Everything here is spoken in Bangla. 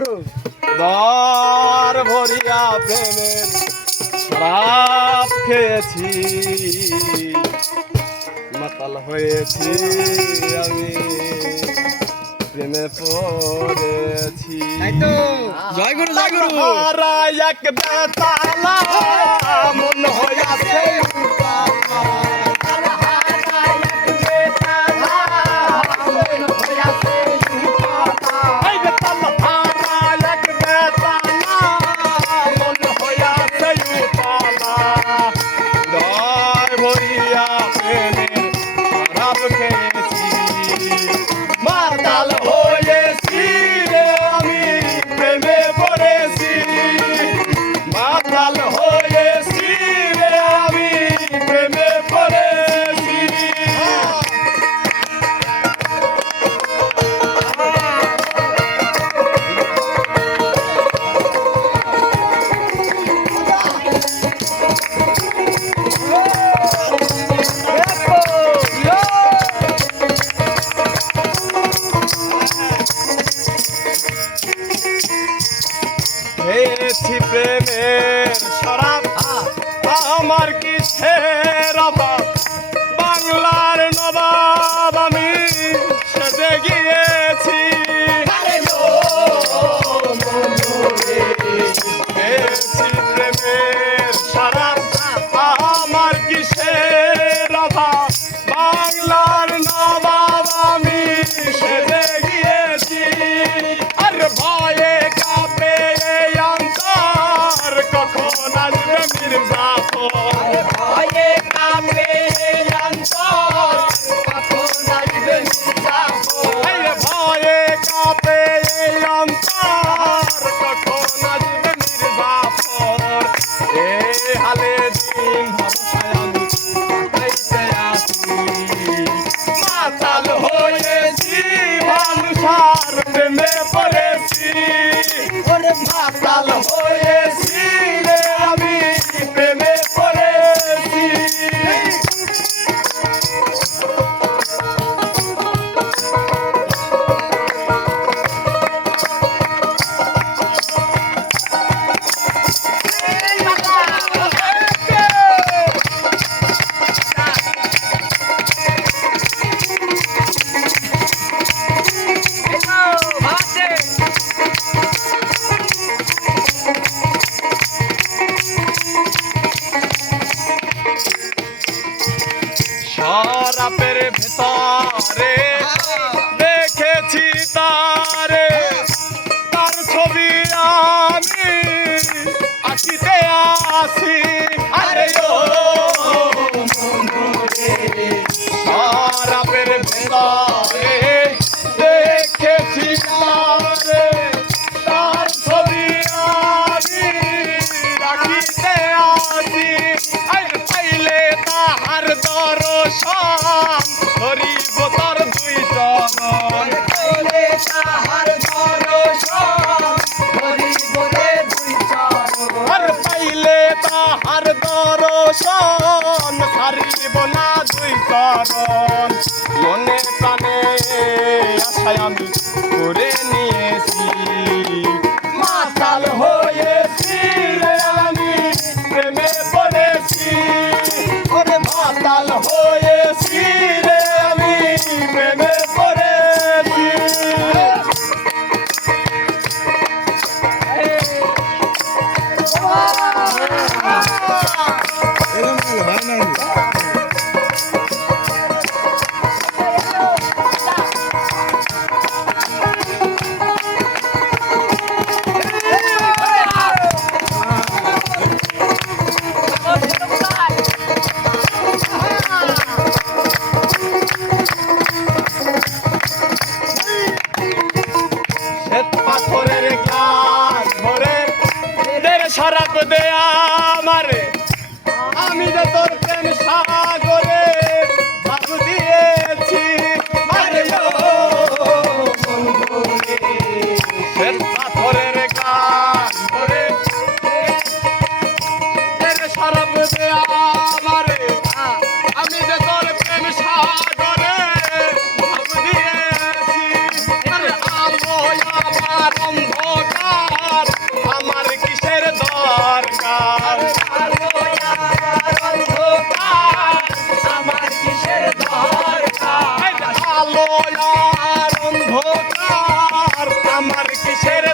গুরু দর ভরিয়া প্রেমের শরাব খেয়েছি, মাতাল হয়েছি আমি, প্রেমে পড়েছি। জয় গুরু জয় গুরু। এক বেতালা মন হইয়াছে মাতাল হয়েছি রে আমি, প্রেমে পড়েছি। মাতাল হয়েছি রে আমি, প্রেমে পড়েছি। খেয়েছি প্রেমের শরাব, আমার কিসের অভাব, বাংলার নবাব আমি সেজে গিয়েছি। খেয়েছি প্রেমের শরাব, আমার কিসের অভাব, বাংলার নবাব আমি সেজে গিয়েছি। আর ভয়ে কাঁপে অন্তর, কখন আসবে মির্জাফর। ভয়ে কাঁপে অন্তর, কখন আসবে মির্জাফর। ভয়ে কাঁপে অন্তর, কখন আসবে মির্জাফর। এ হালে দিন ভরসায় আমি কাটাইতে আসি, মাতাল হয়েছি মানুষার প্রেমে পড়েছি। ওরে মাতাল হয়েছি রে আমি, প্রেমে পড়েছি। শরাবের ভেতরে দেখেছি তারে, তার ছবি আমি আঁকিতে আসি। আরে ও শরাবের ভেতরে দেখেছি তারে, তার ছবি আমি আঁকিতে আসি। পাইলে তাহার দর্শন ধরিব তার দুই চরণ। পাইলে তাহার দর্শন ধরিব রে দুই চরণ। আর পাইলে তাহার দর্শন ছাড়িব না দুই চরণ। মনে প্রাণে আশায় আমি করে নিয়েছি, মাতাল হয়েছি রে আমি, প্রেমে পড়েছি। ওরে মাতাল হয়েছি রে আমি, প্রেমে পড়েছি। হয় না শরাব দে আমারে, আমি যে তোর প্রেম সাগরে ঝাঁপ দিয়েছি। আরে ও শ্বেত পাথরের গান ধরে শরাব দে আমারে, আমি যে তোর প্রেম সাগরে ঝাঁপ দিয়েছি। আরে আলো আমার অন্ধকার আমার কিসের